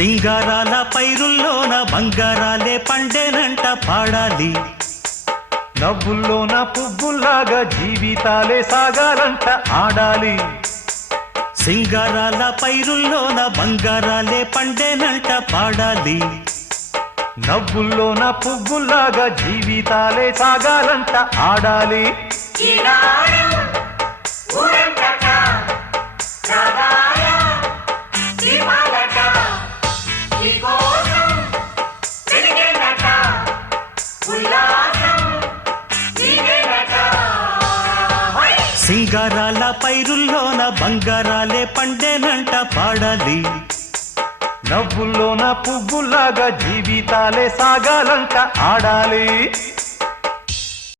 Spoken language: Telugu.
సింగారాల పైరుల్లోన బంగారాలే పండేనంట పాడాలి. నవ్వుల్లోన పువ్వుల్లాగా జీవితాలే సాగాలంట ఆడాలి. సింగారాల పైరుల్లోన బంగారాలే పండేనంట పాడాలి. నవ్వుల్లోన పువ్వుల్లాగా జీవితాలే సాగాలంట ఆడాలి. సింగారాల పైరుల్లోన బంగారాలే పండేనంట పాడాలి. నవ్వుల్లోన పువ్వుల్లాగా జీవితాలే సాగాలంట ఆడాలి.